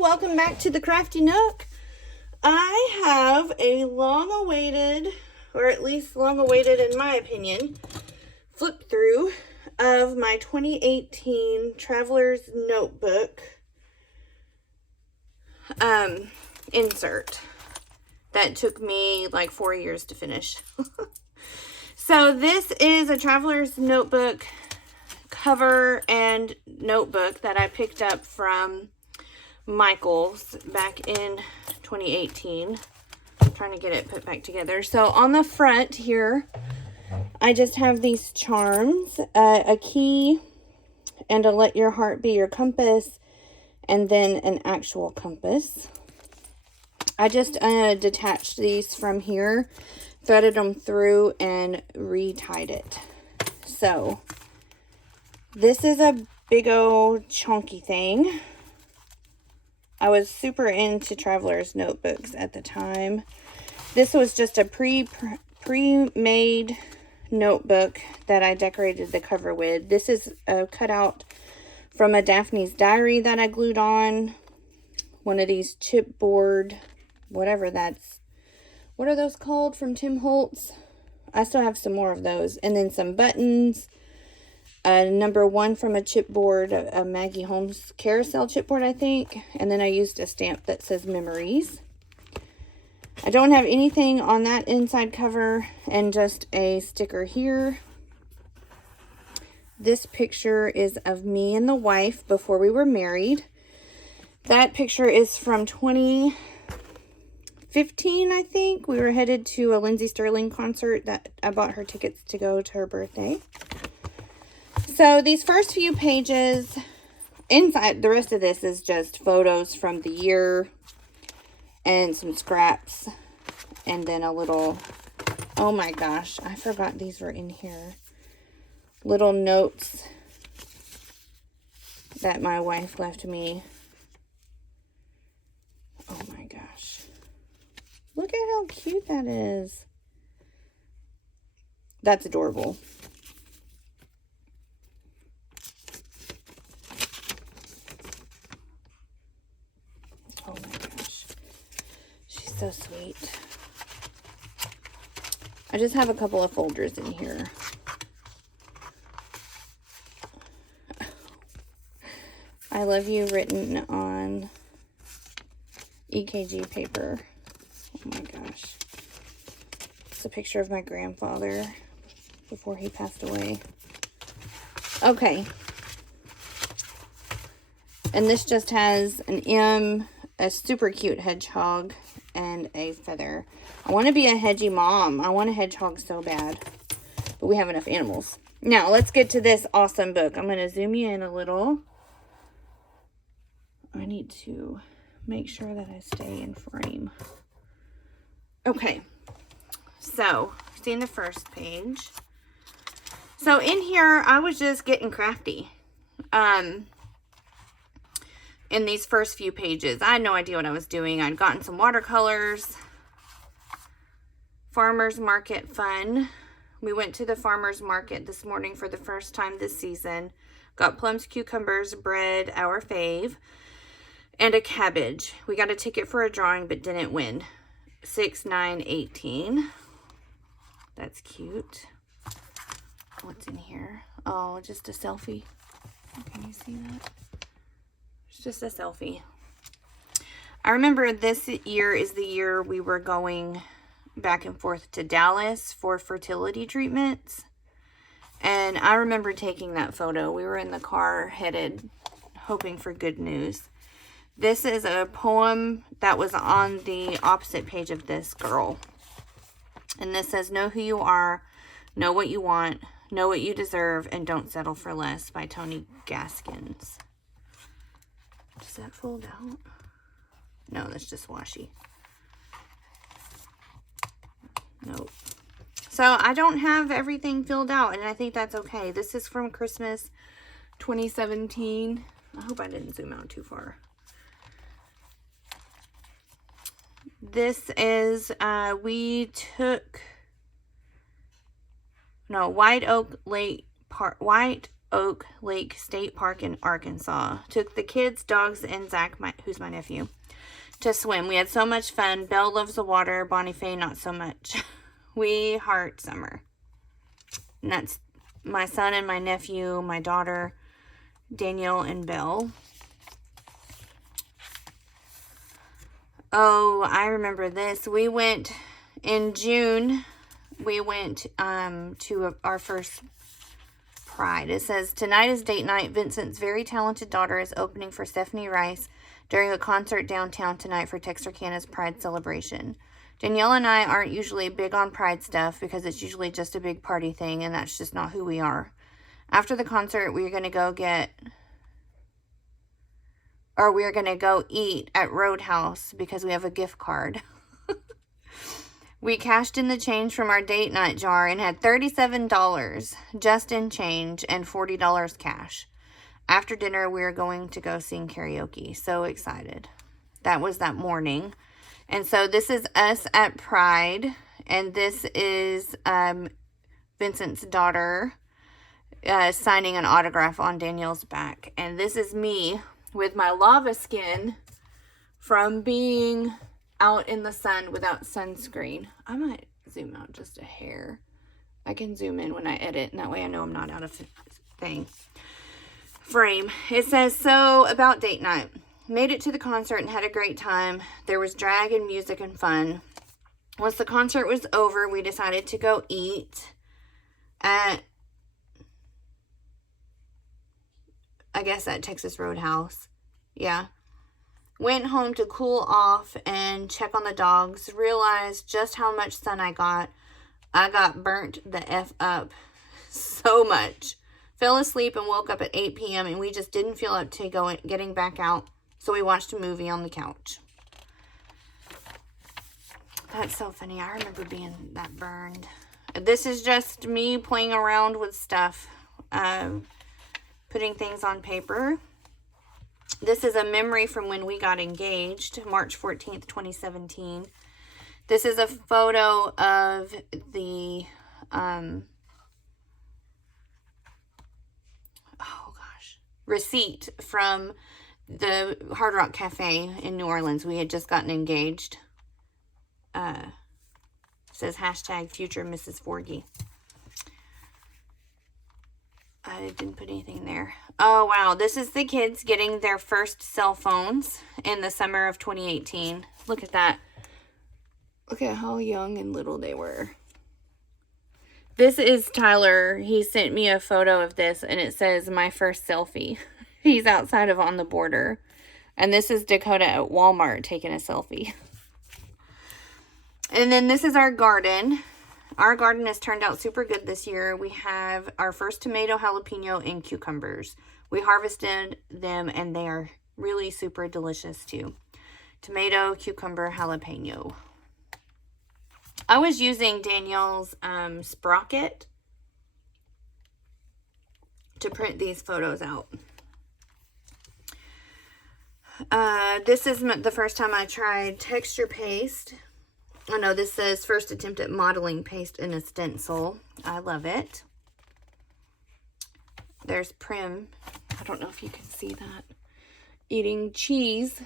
welcome back to the Crafty Nook. I have a long-awaited, or at least long-awaited in my opinion, flip through of my 2018 Traveler's Notebook insert that took me like 4 years to finish. So this is a Traveler's Notebook cover and notebook that I picked up from Michael's back in 2018. I'm trying to get it put back together. So on the front here, I just have these charms, a key, and a let your heart be your compass, and then an actual compass. I just detached these from here, threaded them through, and retied it. So this is a big old chunky thing. I was super into Traveler's Notebooks at the time. This was just a pre-made notebook that I decorated the cover with. This is a cutout from a Daphne's Diary that I glued on. One of these chipboard, whatever that's, what are those called from Tim Holtz? I still have some more of those. And then some buttons. Number 1 from a chipboard, a Maggie Holmes carousel chipboard, I think. And then I used a stamp that says Memories. I don't have anything on that inside cover, and just a sticker here. This picture is of me and the wife before we were married. That picture is from 2015, I think. We were headed to a Lindsey Stirling concert that I bought her tickets to go to her birthday. So these first few pages, inside, the rest of this is just photos from the year and some scraps, and then a little, oh my gosh, I forgot these were in here. Little notes that my wife left me. Oh my gosh. Look at how cute that is. That's adorable. Oh my gosh. She's so sweet. I just have a couple of folders in here. I love you written on EKG paper. Oh my gosh. It's a picture of my grandfather before he passed away. Okay. And this just has an M, a super cute hedgehog, and a feather. I want to be a hedgy mom. I want a hedgehog so bad. But we have enough animals. Now, let's get to this awesome book. I'm going to zoom you in a little. I need to make sure that I stay in frame. Okay. So, seeing the first page. So, in here, I was just getting crafty. In these first few pages, I had no idea what I was doing. I'd gotten some watercolors. Farmer's Market fun. We went to the farmer's market this morning for the first time this season. Got plums, cucumbers, bread, our fave, and a cabbage. We got a ticket for a drawing but didn't win. 6, 9, 18. That's cute. What's in here? Oh, just a selfie. Can you see that? It's just a selfie. I remember this year is the year we were going back and forth to Dallas for fertility treatments. And I remember taking that photo. We were in the car headed, hoping for good news. This is a poem that was on the opposite page of this girl. And this says, know who you are, know what you want, know what you deserve, and don't settle for less, by Tony Gaskins. Does that fold out? No, that's just washi. Nope. So I don't have everything filled out, and I think that's okay. This is from Christmas 2017. I hope I didn't zoom out too far. This is, we took, no, White Oak Lake Park Oak Lake State Park in Arkansas. Took the kids, dogs, and Zach, who's my nephew, to swim. We had so much fun. Belle loves the water. Bonnie Faye, not so much. We heart summer. And that's my son and my nephew, my daughter, Danielle and Belle. Oh, I remember this. We went in June. We went to our first Pride. It says, tonight is date night. Vincent's very talented daughter is opening for Stephanie Rice during a concert downtown tonight for Texarkana's Pride celebration. Danielle and I aren't usually big on Pride stuff because it's usually just a big party thing, and that's just not who we are. After the concert, we're going to go eat at Roadhouse because we have a gift card. We cashed in the change from our date night jar and had $37 just in change and $40 cash. After dinner, we are going to go sing karaoke. So excited. That was that morning. And so this is us at Pride. And this is Vincent's daughter signing an autograph on Danielle's back. And this is me with my lava skin from being out in the sun without sunscreen. I might zoom out just a hair. I can zoom in when I edit, and that way I know I'm not out of frame. It says, so about date night. Made it to the concert and had a great time. There was drag and music and fun. Once the concert was over, we decided to go eat at, I guess, at Texas Roadhouse. Yeah. Went home to cool off and check on the dogs. Realized just how much sun I got. I got burnt the F up so much. Fell asleep and woke up at 8 p.m. and we just didn't feel up to getting back out. So we watched a movie on the couch. That's so funny. I remember being that burned. This is just me playing around with stuff. Putting things on paper. This is a memory from when we got engaged. March 14th, 2017. This is a photo of the... receipt from the Hard Rock Cafe in New Orleans. We had just gotten engaged. Says hashtag future Mrs. Forgy. I didn't put anything there. Oh, wow. This is the kids getting their first cell phones in the summer of 2018. Look at that. Look at how young and little they were. This is Tyler. He sent me a photo of this, and it says, my first selfie. He's outside of On the Border. And this is Dakota at Walmart taking a selfie. And then this is our garden. Our garden has turned out super good this year. We have our first tomato, jalapeno, and cucumbers. We harvested them, and they are really super delicious, too. Tomato, cucumber, jalapeno. I was using Danielle's Sprocket to print these photos out. This is the first time I tried texture paste. Oh no, this says first attempt at modeling paste in a stencil. I love it. There's Prim. I don't know if you can see that. Eating cheese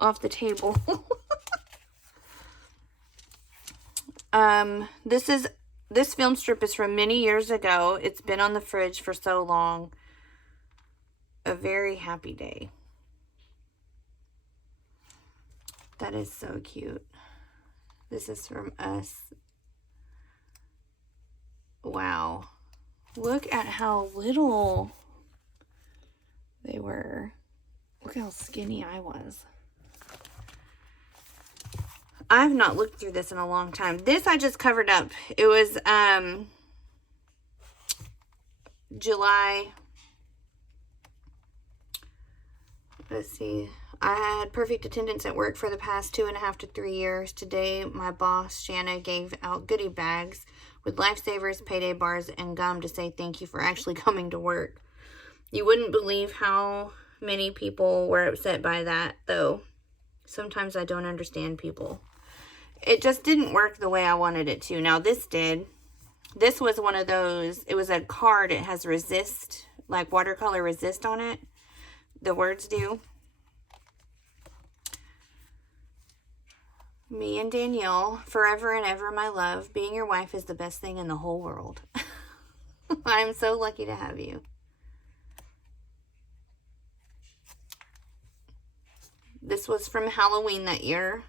off the table. This film strip is from many years ago. It's been on the fridge for so long. A Very Happy Day. That is so cute. This is from us. Wow. Look at how little they were. Look how skinny I was. I've not looked through this in a long time. This I just covered up. It was July. Let's see. I had perfect attendance at work for the past 2.5 to 3 years. Today, my boss, Shanna, gave out goodie bags with lifesavers, payday bars, and gum to say thank you for actually coming to work. You wouldn't believe how many people were upset by that, though. Sometimes I don't understand people. It just didn't work the way I wanted it to. Now, this did. This was one of those, it was a card. It has resist, like watercolor resist on it. The words do. Me and Danielle, forever and ever, my love. Being your wife is the best thing in the whole world. I'm so lucky to have you. This was from Halloween that year.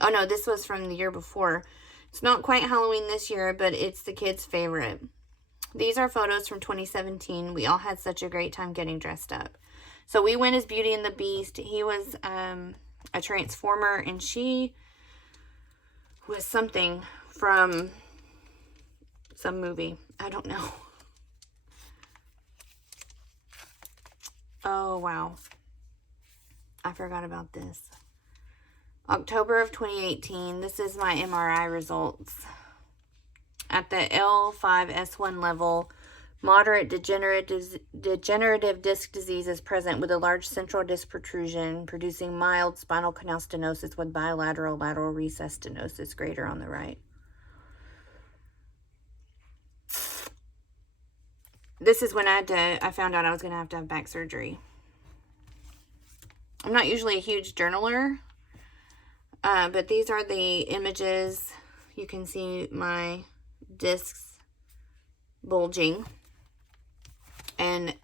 Oh no, this was from the year before. It's not quite Halloween this year, but it's the kids' favorite. These are photos from 2017. We all had such a great time getting dressed up. So we went as Beauty and the Beast. He was a Transformer, and she was something from some movie. I don't know. Oh, wow. I forgot about this. October of 2018. This is my MRI results. At the L5-S1 level, moderate degenerative disc disease is present with a large central disc protrusion, producing mild spinal canal stenosis with bilateral lateral recess stenosis greater on the right. This is when I found out I was going to have back surgery. I'm not usually a huge journaler, but these are the images. You can see my discs bulging and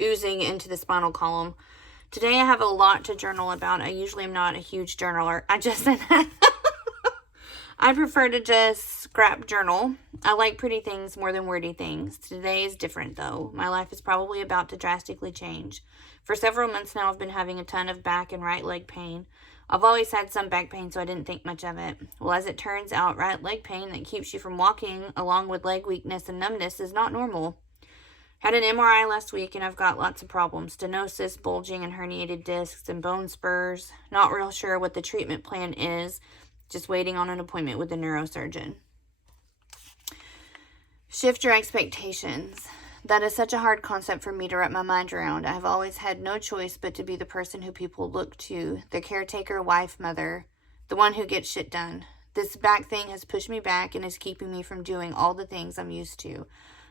oozing into the spinal column. Today I have a lot to journal about. I usually am not a huge journaler. I just said that. I prefer to just scrap journal. I like pretty things more than wordy things. Today is different though. My life is probably about to drastically change. For several months now, I've been having a ton of back and right leg pain. I've always had some back pain, so I didn't think much of it. Well, as it turns out, right leg pain that keeps you from walking, along with leg weakness and numbness, is not normal. Had an MRI last week, and I've got lots of problems. Stenosis, bulging, and herniated discs, and bone spurs. Not real sure what the treatment plan is. Just waiting on an appointment with a neurosurgeon. Shift your expectations. That is such a hard concept for me to wrap my mind around. I have always had no choice but to be the person who people look to. The caretaker, wife, mother. The one who gets shit done. This back thing has pushed me back and is keeping me from doing all the things I'm used to.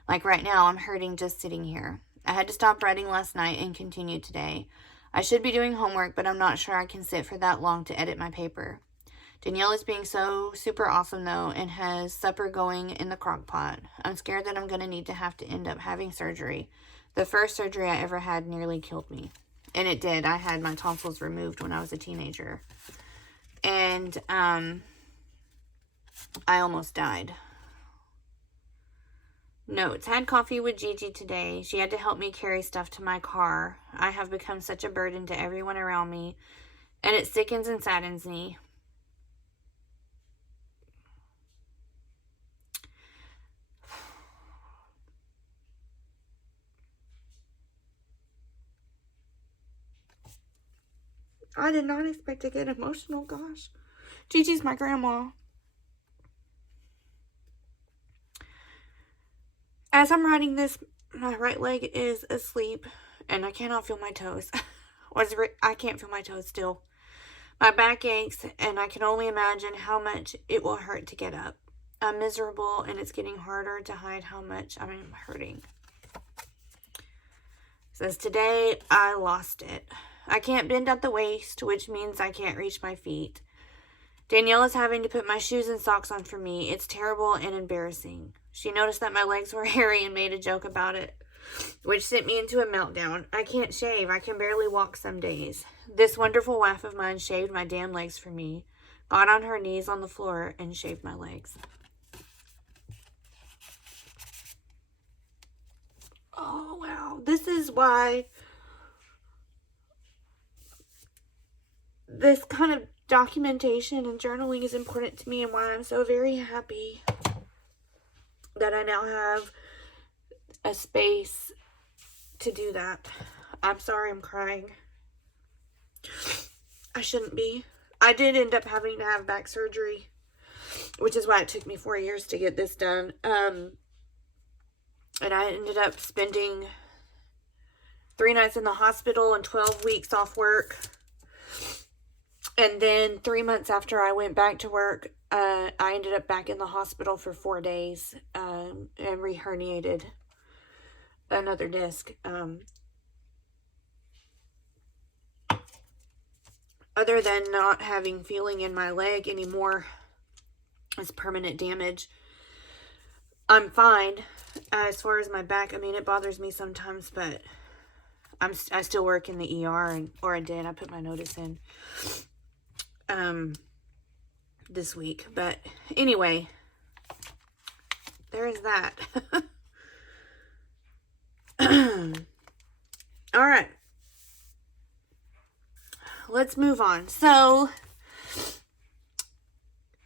Like right now, I'm hurting just sitting here. I had to stop writing last night and continue today. I should be doing homework, but I'm not sure I can sit for that long to edit my paper. Danielle is being so super awesome though and has supper going in the crock pot. I'm scared that I'm going to have to end up having surgery. The first surgery I ever had nearly killed me. And it did. I had my tonsils removed when I was a teenager. And I almost died. Notes. Had coffee with Gigi today. She had to help me carry stuff to my car. I have become such a burden to everyone around me. And it sickens and saddens me. I did not expect to get emotional, gosh. Gigi's my grandma. As I'm writing this, my right leg is asleep, and I cannot feel my toes. I can't feel my toes still. My back aches, and I can only imagine how much it will hurt to get up. I'm miserable, and it's getting harder to hide how much I'm hurting. It says, today I lost it. I can't bend at the waist, which means I can't reach my feet. Danielle is having to put my shoes and socks on for me. It's terrible and embarrassing. She noticed that my legs were hairy and made a joke about it, which sent me into a meltdown. I can't shave. I can barely walk some days. This wonderful wife of mine shaved my damn legs for me, got on her knees on the floor, and shaved my legs. Oh, wow. This is why this kind of documentation and journaling is important to me, and why I'm so very happy that I now have a space to do that. I'm sorry I'm crying. I shouldn't be. I did end up having to have back surgery, which is why it took me 4 years to get this done. And I ended up spending 3 nights in the hospital and 12 weeks off work. And then 3 months after I went back to work, I ended up back in the hospital for 4 days and re-herniated another disc. Other than not having feeling in my leg anymore as permanent damage, I'm fine. As far as my back, I mean, it bothers me sometimes, but I still work in the ER, or I did. I put my notice in this week. But anyway, there's that. All right. Let's move on. So,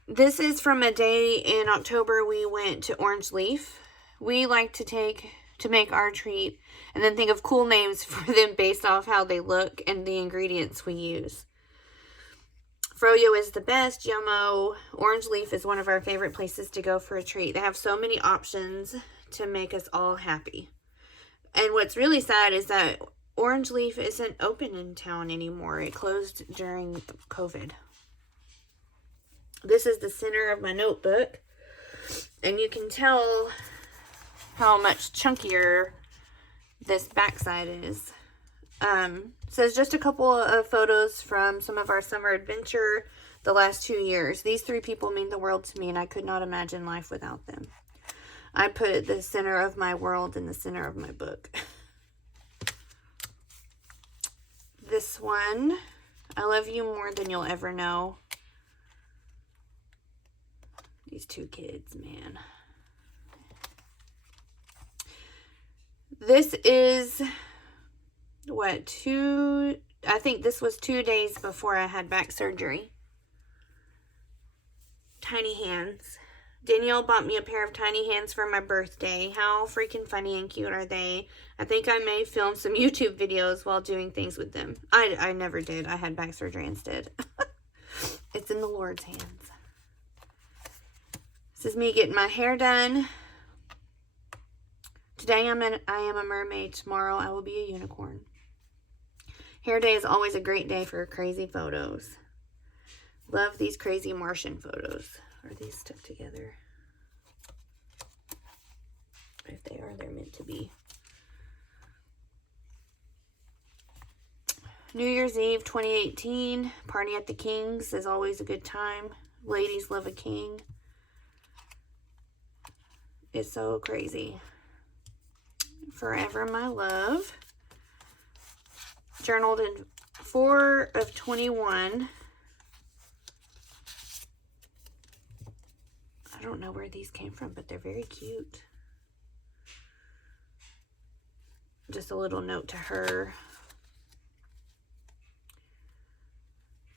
this is from a day in October we went to Orange Leaf. We like to make our treat and then think of cool names for them based off how they look and the ingredients we use. Froyo is the best. Yummo. Orange Leaf is one of our favorite places to go for a treat. They have so many options to make us all happy. And what's really sad is that Orange Leaf isn't open in town anymore. It closed during COVID. This is the center of my notebook. And you can tell how much chunkier this backside is. Says just a couple of photos from some of our summer adventure the last 2 years. These 3 people mean the world to me, and I could not imagine life without them. I put the center of my world in the center of my book. This one, I love you more than you'll ever know. These 2 kids, man. This is, I think this was 2 days before I had back surgery. Tiny hands. Danielle bought me a pair of tiny hands for my birthday. How freaking funny and cute are they? I think I may film some YouTube videos while doing things with them. I never did. I had back surgery instead. It's in the Lord's hands. This is me getting my hair done. Today I am a mermaid. Tomorrow I will be a unicorn. Hair day is always a great day for crazy photos. Love these crazy Martian photos. Are these stuck together? If they are, they're meant to be. New Year's Eve 2018. Party at the King's is always a good time. Ladies love a king. It's so crazy. Forever My Love. Journaled in 4 of 21. I don't know where these came from, but they're very cute. Just a little note to her.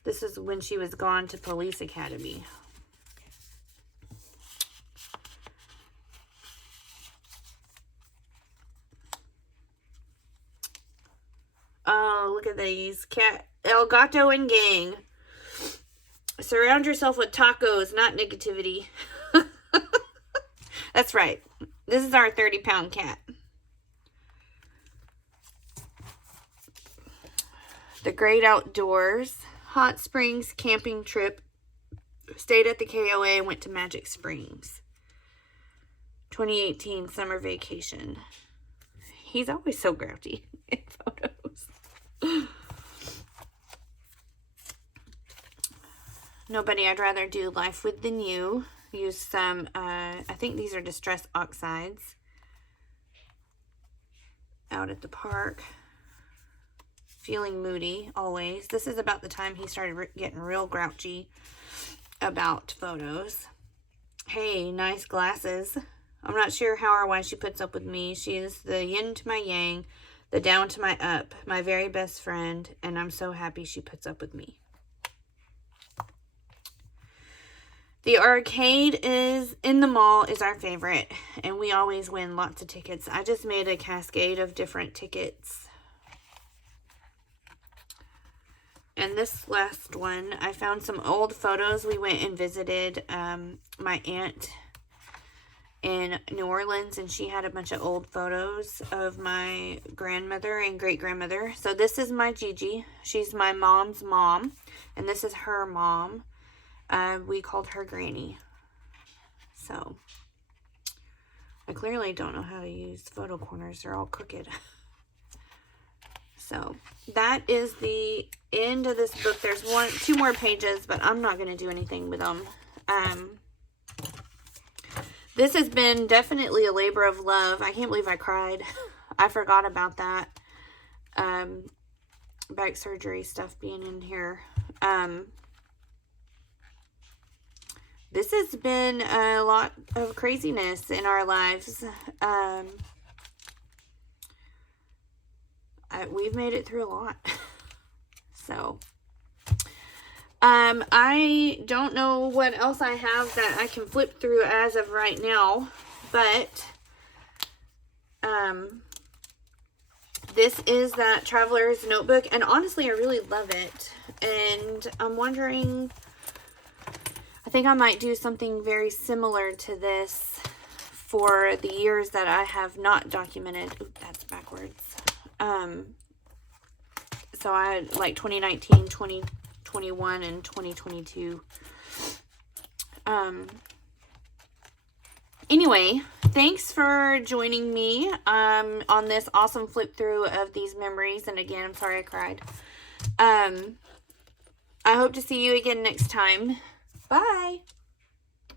This is when she was gone to police academy. Oh, look at these. Cat El Gato and Gang. Surround yourself with tacos, not negativity. That's right. This is our 30-pound cat. The Great Outdoors. Hot Springs camping trip. Stayed at the KOA and went to Magic Springs. 2018 summer vacation. He's always so grouchy in photos. Nobody I'd rather do life with than you. Use some, I think these are Distress Oxides. Out at the park. Feeling moody, always. This is about the time he started getting real grouchy about photos. Hey, nice glasses. I'm not sure how or why she puts up with me. She is the yin to my yang, the down to my up, my very best friend, and I'm so happy she puts up with me. The arcade is in the mall is our favorite, and we always win lots of tickets. I just made a cascade of different tickets. And this last one, I found some old photos. We went and visited my aunt in New Orleans, and she had a bunch of old photos of my grandmother and great-grandmother. So this is my Gigi. She's my mom's mom, and this is her mom. We called her Granny. So I clearly don't know how to use photo corners. They're all crooked. So that is the end of this book. There's two more pages, but I'm not going to do anything with them. This has been definitely a labor of love. I can't believe I cried. I forgot about that. Back surgery stuff being in here. This has been a lot of craziness in our lives. We've made it through a lot. So, I don't know what else I have that I can flip through as of right now, but, this is that Traveler's Notebook, and honestly, I really love it, and I'm wondering, I think I might do something very similar to this for the years that I have not documented. Oop, that's backwards. So I had like 2019, 2021, and 2022. Anyway, thanks for joining me on this awesome flip through of these memories. And again, I'm sorry I cried. I hope to see you again next time. Bye.